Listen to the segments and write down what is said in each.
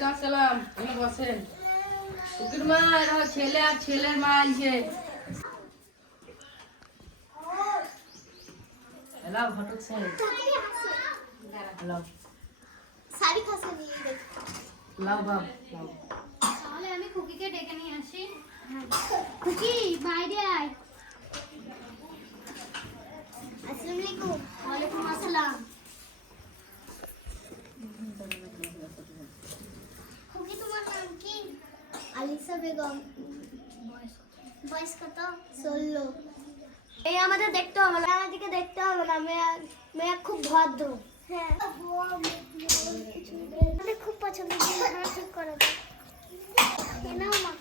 আসসালাম, আপনি বসেন। কুকুর মা, এরা ছেলে আর ছেলের মা আছে। হ্যালো ঘটক সাহেব, হ্যালো সারি খাসা নিয়ে দেখ। লাও বাপ লাও। তাহলে আমি খুকিকে ডেকে নিয়ে আসি। খুকি বাইরে আয়। আসসালামু আলাইকুম। ওয়ালাইকুম আসসালাম। খুকি তোমার নাম কি? আলিসা বেগম। বয়স কত? 16। এই আমাদের দেখতে হবে না, আমাদেরকে দেখতে হবে না। মেয়ে খুব ভদ্র। হ্যাঁ আমাদের খুব পছন্দ। ঠিক করে দাও। নাও মা।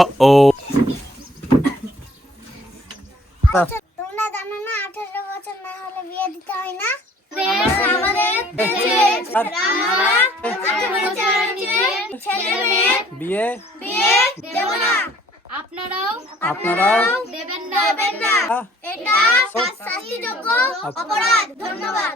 Uh-oh. তোমরা জানো না 18 বছর না হলে বিয়ে দিতে হয় না? বিয়ে দেব না। আপনারাও দেবেন না। এটা শাস্তিযোগ্য অপরাধ। ধন্যবাদ।